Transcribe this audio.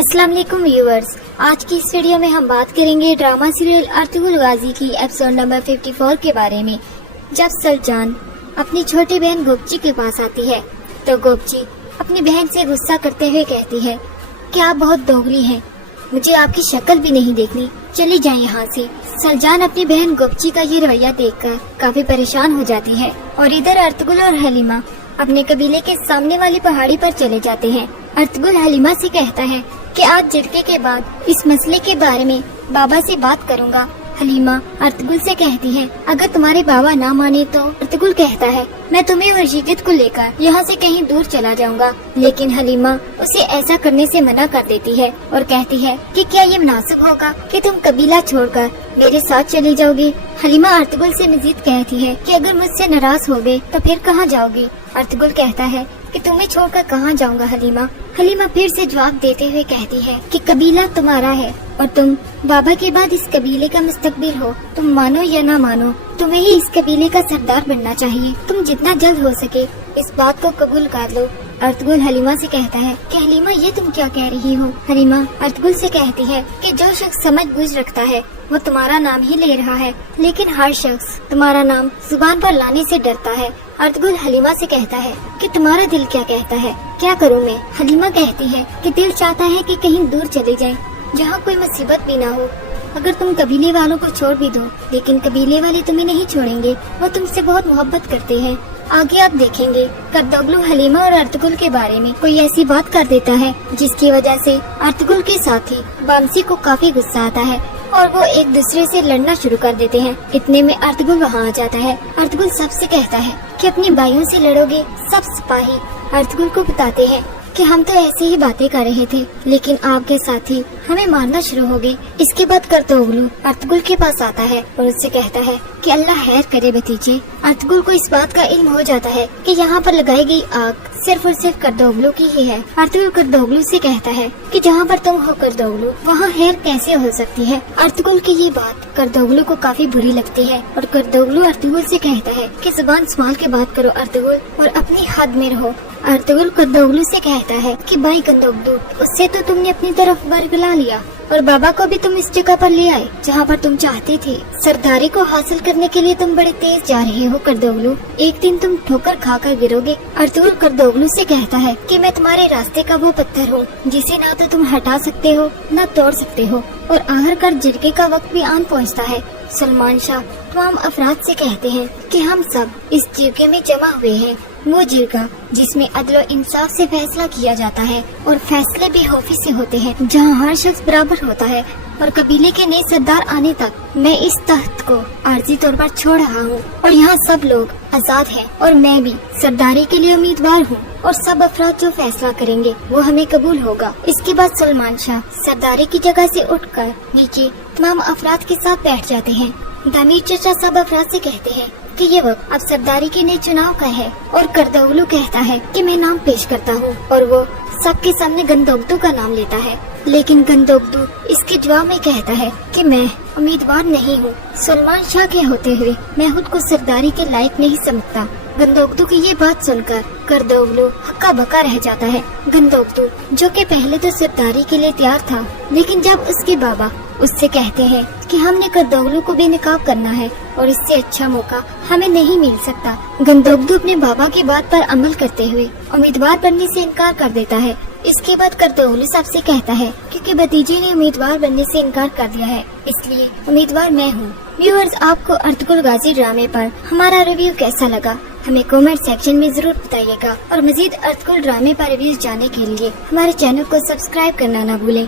अस्सलाम वालेकुम व्यूअर्स, आज की इस वीडियो में हम बात करेंगे ड्रामा सीरियल अर्तुगरुल गाजी की एपिसोड नंबर 54 के बारे में। जब सलजान अपनी छोटी बहन गोपची के पास आती है तो गोपची अपनी बहन से गुस्सा करते हुए कहती है कि आप बहुत दोगली हैं, मुझे आपकी शक्ल भी नहीं देखनी, चली जाएं यहाँ से। सलजान अपनी बहन गोपची का ये रवैया देखकर काफी परेशान हो जाती है और इधर अर्तुगरुल और हलीमा अपने कबीले के सामने वाली पहाड़ी पर चले जाते हैं। अर्तुगरुल हलीमा से कहता है कि आज झटके के बाद इस मसले के बारे में बाबा से बात करूंगा। हलीमा अर्तुगरुल से कहती है अगर तुम्हारे बाबा ना माने तो। अर्तुगरुल कहता है मैं तुम्हें और यजीद को लेकर यहाँ से कहीं दूर चला जाऊंगा, लेकिन हलीमा उसे ऐसा करने से मना कर देती है और कहती है कि क्या ये मुनासिब होगा कि तुम कबीला छोड़कर मेरे साथ चली जाओगी। हलीमा अर्तुगरुल से मजीद कहती है कि अगर मुझसे नाराज हो गए तो फिर कहाँ जाओगी। अर्तुगरुल कहता है कि तुम्हें छोड़कर कहाँ जाऊंगा हलीमा। हलीमा फिर से जवाब देते हुए कहती है कि कबीला तुम्हारा है और तुम बाबा के बाद इस कबीले का मुस्तकबिल हो। तुम मानो या ना मानो, तुम्हें ही इस कबीले का सरदार बनना चाहिए। तुम जितना जल्द हो सके इस बात को कबूल कर लो। अर्तुगरुल हलीमा से कहता है कि हलीमा ये तुम क्या कह रही हो। हलीमा अर्तुगरुल से कहती है कि जो शख्स समझ बूझ रखता है वो तुम्हारा नाम ही ले रहा है, लेकिन हर शख्स तुम्हारा नाम जुबान पर लाने से डरता है। अर्तुगरुल हलीमा से कहता है कि तुम्हारा दिल क्या कहता है, क्या करूँ मैं। हलीमा कहती है कि दिल चाहता है कि कहीं दूर चले जाएं, जहाँ कोई मुसीबत भी ना हो। अगर तुम कबीले वालों को छोड़ भी दो, लेकिन कबीले वाले तुम्हें नहीं छोड़ेंगे, वो तुमसे बहुत मोहब्बत करते हैं। आगे आप देखेंगे कर्दोगलू हलीमा और अर्तुगरुल के बारे में कोई ऐसी बात कर देता है जिसकी वजह से अर्तुगरुल के साथी बामसी को काफी गुस्सा आता है और वो एक दूसरे से लड़ना शुरू कर देते हैं। इतने में अर्तुगरुल वहाँ आ जाता है। अर्तुगरुल सबसे कहता है कि अपने भाइयों से लड़ोगे। सब सिपाही अर्तुगरुल को बताते हैं कि हम तो ऐसी ही बातें कर रहे थे, लेकिन आपके साथी हमें मारना शुरू हो गए। इसके बाद कर्दोगलू अर्तुगरुल के पास आता है और उससे कहता है कि अल्लाह खैर करे भतीजे। अर्तुगरुल को इस बात का इल्म हो जाता है कि यहाँ पर लगाई गई आग सिर्फ और सिर्फ कर्दोगलू की ही है। अर्तुगरुल कर्दोगलू से कहता है कि जहाँ पर तुम हो कर्दोगलू, वहाँ खैर कैसे हो सकती है। अर्तुगरुल की ये बात कर्दोगलू को काफी बुरी लगती है और कर्दोगलू अर्तुगरुल से कहता है कि जुबान संभाल के बात करो अर्तुगरुल और अपनी हद में रहो। अर्तुगरुल कर्दोगलू से कहता है कि भाई कर्दोगलू, उससे तो तुमने अपनी तरफ बरगला लिया और बाबा को भी तुम इस जगह पर ले आए जहाँ पर तुम चाहते थे। सरदारी को हासिल करने के लिए तुम बड़े तेज जा रहे हो कर्दोगलू, एक दिन तुम ठोकर खाकर गिरोगे। अर्तुगरुल कर्दोगलू से कहता है कि मैं तुम्हारे रास्ते का वो पत्थर हूँ जिसे ना तो तुम हटा सकते हो न तोड़ सकते हो। और आखिरकार झटके का वक्त भी आन पहुँचता है। सलमान शाह तमाम अफराद से कहते हैं कि हम सब इस जिरगे में जमा हुए हैं, वो जिरगा जिसमें अदल और इंसाफ से फैसला किया जाता है और फैसले भी हौफी से होते हैं, जहाँ हर शख्स बराबर होता है और कबीले के नए सरदार आने तक मैं इस तख्त को आर्जी तौर पर छोड़ रहा हूँ और यहाँ सब लोग आजाद हैं और मैं भी सरदारी के लिए उम्मीदवार हूँ और सब अफराद जो फैसला करेंगे वो हमें कबूल होगा। इसके बाद सलमान शाह सरदारी की जगह से उठकर नीचे तमाम अफराद के साथ बैठ जाते हैं। दामिर चचा सब अफराद से कहते हैं कि ये वक्त अब सरदारी के नए चुनाव का है और कर्दोगलू कहता है कि मैं नाम पेश करता हूँ और वो सबके सामने गंदोगदू का नाम लेता है, लेकिन गंदोगदू इसके जवाब में कहता है कि मैं उम्मीदवार नहीं हूँ। सलमान शाह के होते हुए मैं खुद को सरदारी के लायक नहीं समझता। गंदोगदू की ये बात सुनकर कर्दोगलू हक्का बक्का रह जाता है। गंदोगदू जो कि पहले तो सरदारी के लिए तैयार था, लेकिन जब उसके बाबा उससे कहते हैं कि हमने कर्दोगलू को बेनकाब करना है और इससे अच्छा मौका हमें नहीं मिल सकता, गंदोगदू अपने बाबा की बात पर अमल करते हुए उम्मीदवार बनने से इनकार कर देता है। इसके बाद कर्दोगलू सबसे कहता है क्योंकि भतीजे ने उम्मीदवार बनने से इनकार कर दिया है, इसलिए उम्मीदवार मैं हूँ। व्यूअर्स, आपको अर्तुगरुल गाजी ड्रामे पर हमारा रिव्यू कैसा लगा हमें कमेंट सेक्शन में जरूर बताइएगा और मजीद अर्तुगरुल ड्रामे पर रिव्यूज जानने के लिए हमारे चैनल को सब्सक्राइब करना ना भूलें।